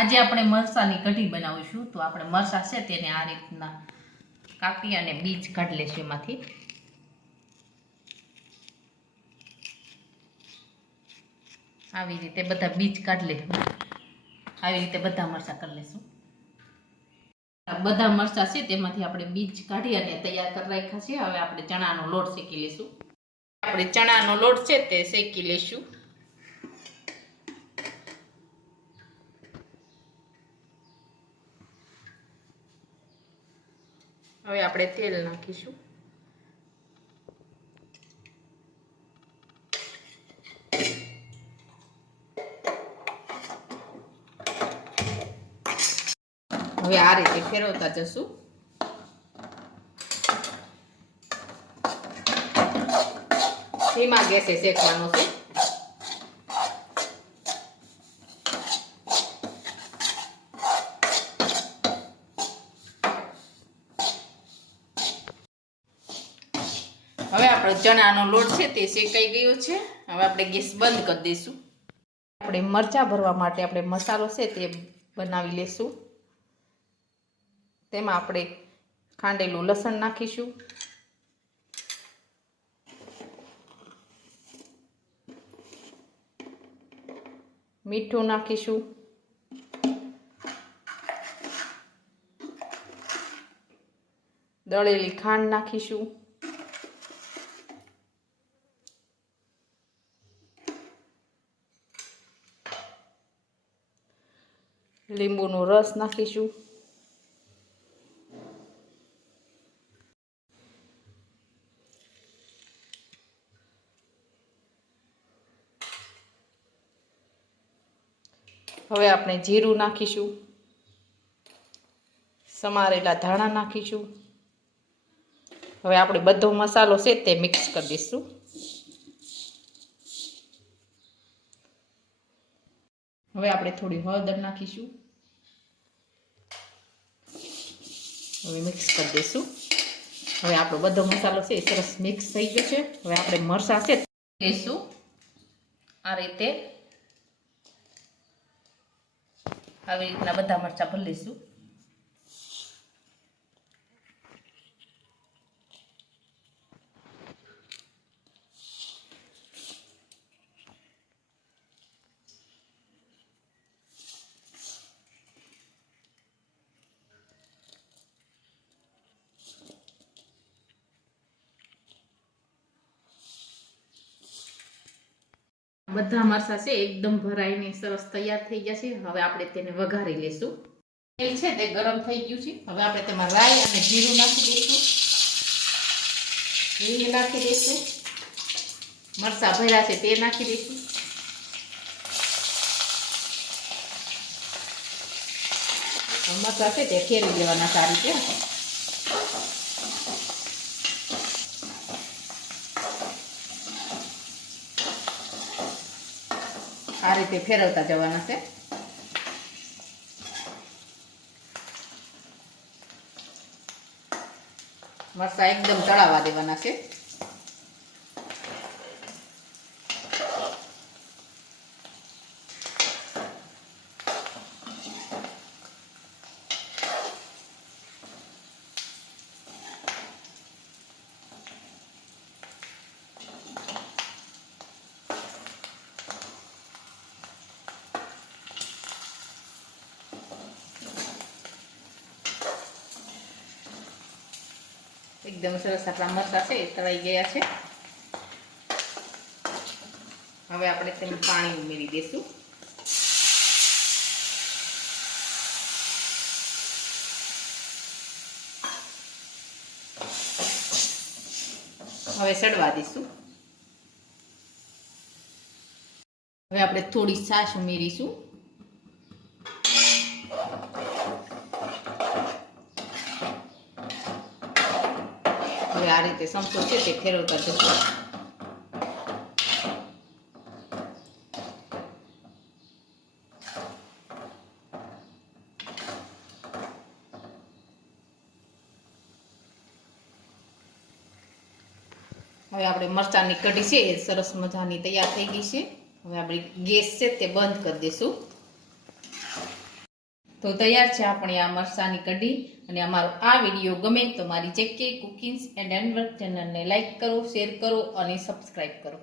આજે આપણે મરસાની કઢી બનાવીશું. તો આપણે મરસા છે તેને આ રીતના કાપી અને બીજ કાઢી લેશું એમાંથી. આવી રીતે બધા બીજ કાઢી લેશું આવી રીતે બધા મરસા કરી લઈશું બધા મરચા છે તેમાંથી આપણે બીજ કાઢી અને તૈયાર કરી રાખ્યા છે. હવે આપણે ચણાનો લોટ શેકી લઈશું આપણે ચણાનો લોટ છે તે શેકી લઈશું હવે આપણે તેલ નાખીશું. હવે આ રીતે ફેરવતા જશું. ધીમા ગેસે શેકવાનો છે હવે આપણો ચણાનો લોટ છે તે શેકાઈ ગયો છે. હવે આપણે ગેસ બંધ કરી દઈશું. આપણે મરચાં ભરવા માટે આપણે મસાલો છે તે બનાવી લેશું. તેમાં આપણે ખાંડેલું લસણ નાખીશું. મીઠું નાખીશું. દળેલી ખાંડ નાખીશું. લીંબુનો રસ નાખીશું. હવે આપણે જીરું નાખીશું. સમારેલા ધાણા નાખીશું. હવે આપણે બધો મસાલો છે તે મિક્સ કરી દઈશું. હવે આપણે થોડી હળદર નાખીશું. હવે મિક્સ કરી દઈશું. હવે આપણો બધો મસાલો છે એ સરસ મિક્સ થઈ ગયો છે. હવે આપણે મરસા છે લઈશું. આ રીતે આવી રીતના બધા મરચાં ભરી લઈશું. બધા મરચાં છે એકદમ ભરાઈને સરસ તૈયાર થઈ ગયા છે. હવે આપણે તેને વઘારી લેશું. તેલ છે તે ગરમ થઈ ગયું છે. હવે આપણે તેમાં રાઈ અને જીરું નાખી દઈશું. હિંગ નાખી દઈશું. મરચાં ભર્યા છે તે નાખી દઈશું. મરચાં છે તે ફેરવી લેવાના સારી રીતે. આ રીતે ફેરવતા જવાના છે. મરસા એકદમ ચડાવવા દેવાના છે. એકદમ સરસ આપણા મરચા છે તળાઈ ગયા છે. હવે આપણે તેમાં પાણી ઉમેરી દઈશું હવે સડવા દઈશું હવે આપણે થોડી છાશ ઉમેરીશું. હવે આ રીતે સમતો છે તે ફેરવતા જશું. હવે આપણે મરચાંની કઢી છે, એ સરસ મજાની તૈયાર થઈ ગઈ છે. હવે આપણે ગેસ છે તે બંધ કરી દઈશું. તો તૈયાર છે આપણી આ મરસાની કઢી અને અમારો આ વીડિયો ગમે તો મારી જેકે કુકિંગ્સ એન્ડ હેન્ડવર્ક ચેનલને લાઇક કરો, શેર કરો અને સબસ્ક્રાઈબ કરો.